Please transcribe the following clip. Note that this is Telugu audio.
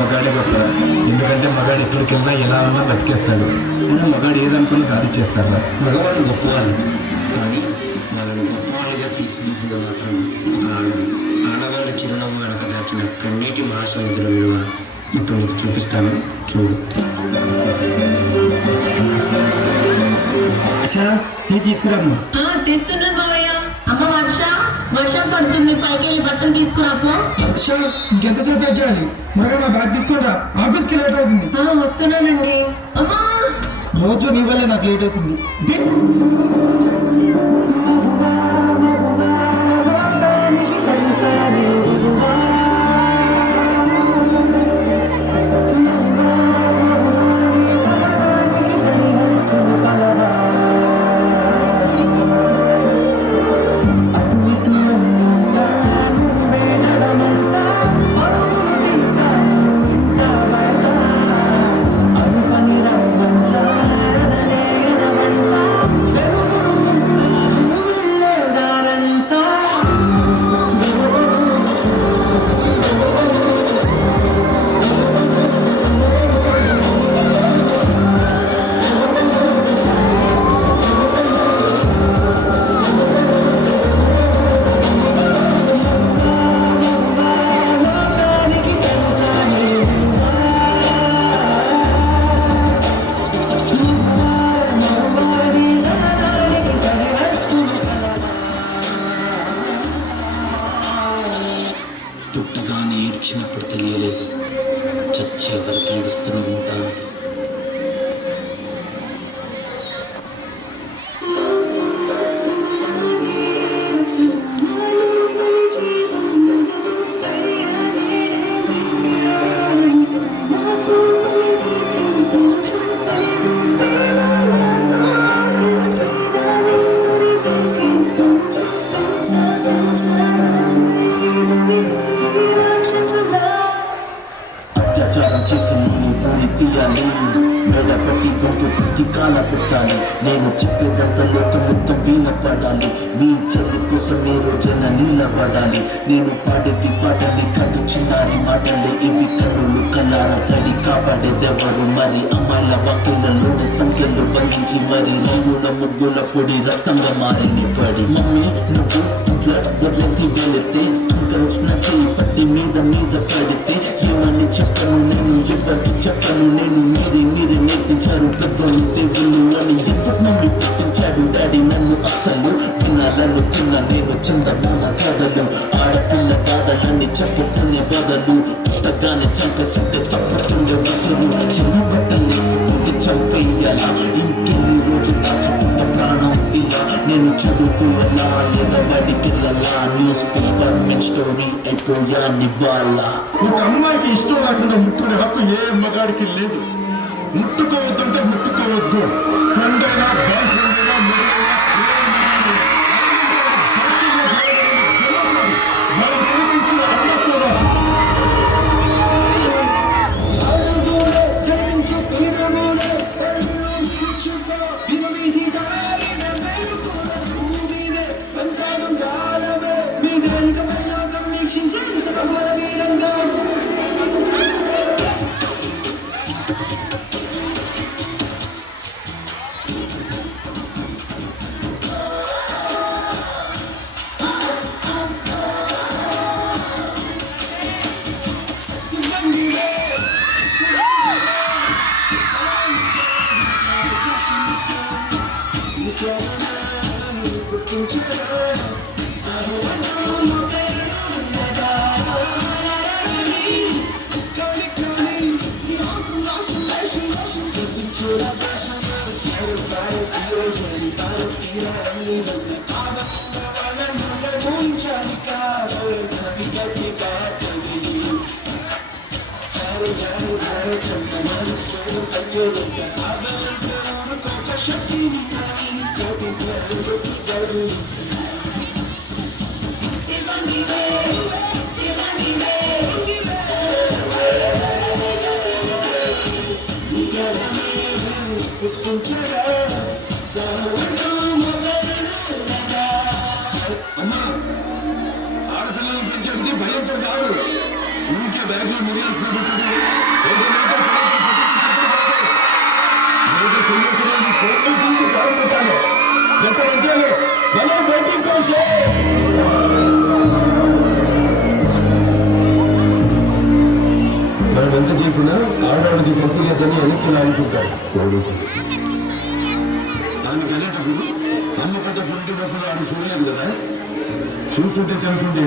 మగాడే గొప్ప. ఎందుకంటే మగాడు ఎక్కడికి వెళ్ళినా ఎలా ఉన్నా బతికేస్తాడు. అయినా మగాడు ఏదనుకున్నా సాధించేస్తాడు. మగవాళ్ళు గొప్పవాళ్ళు, కానీ వాళ్ళని గొప్పవాళ్ళుగా తీర్చిదిద్దుగా మాత్రం ఆడవాళ్ళ చిరునవ్వు వెనక దాచిన కన్నీటి మహాసముద్ర విలువ ఇప్పుడు నీకు చూపిస్తాను, చూడు. నీ తీసుకురామ్మా. తీస్తున్నాను బావయ్య. అమ్మ వర్షం పడుతుంది, పైకి వెళ్ళి బట్టలు తీసుకురాపో. ఇంకెంతసేపు వెయిట్ చేయాలి? త్వరగా నా బ్యాగ్ తీసుకుంటా, ఆఫీస్కి లేట్ అవుతుంది. వస్తున్నానండి. అమ్మా రోజు నీ వల్లే నాకు లేట్ అవుతుంది. పుట్టగానే ఏడ్చినప్పుడు తెలియలేదు, చచ్చే వరకు ఏడుస్తూనే ఉంటాను. అత్యాచారం చేసి నేను ఊరి తీయాలి, మెడపట్టి గొంతు పిసికి కాల పెట్టాలి. నేను చెప్పేదంతా లోక మొత్తం వీణ పడాలి. మీ చెల్లి కోసం ఏ రోజైనా నిలబడాలి. నేను పాడేది పాటలే కాదు చిన్నారి మాటలే, ఇవి కన్నులు కల్లారా తడి కాపాడేదెవరు మరి? అమ్మాయిల వాక్యులలోని సంఖ్యలు బంధించి మరి రంగుల ముగ్గుల పొడి రక్తంగా మారిని పడి. మమ్మీ నువ్వు ఇంట్లో వదిలేసి వెళితే అంకల్ నా చెయ్యి పట్టి మీద పడితే ఏమని చెప్పను నేను, ఎవరికి చెప్పను నేను. మీరే నేర్పించారు పెద్దలు దేవుళ్ళు అని, ఎప్పుడు నమ్మి పుట్టించాడు డాడీ నన్ను. అసలు వినాలనుకున్నా నేను చందమామ కథలు, ఆడపిల్ల బాధలన్నీ చెప్పుకునే బదులు పుట్టగానే చంపేస్తుంటే తప్పుతుండే ముసురు. చిన్న బట్టలు వేసుకుంటే చంపేయాలా, ఇంకెన్ని రోజులు దాచుకుంట ప్రాణం ఇలా. నేను చదువుకోవాలా లేదా బడికెళ్ళాలా, న్యూస్ పేపర్ మెన్ స్టోరీ అయిపోయాని వాళ్ళ. ఒక అమ్మాయికి ఇష్టం లేకుండా ముట్టుకునే హక్కు ఏ మగాడికి లేదు. ముట్టుకోవద్దంటే ముట్టుకోవద్దు. ఫ్రెండ్ అయినా బాయ్ ఫ్రెండ్ అయినా అమ్మా, ఆడపిల్లలు పెంచేది భయంతో కాదు. ఊరికే బ్యాగ్లో ముడియాల్సిన అని అనుకుంటాడు. దానికి వెళ్ళేటప్పుడు అమ్మ పెద్ద పుట్టినప్పుడు అది చూడలేదు కదా, చూస్తుంటే తెలుసుంటే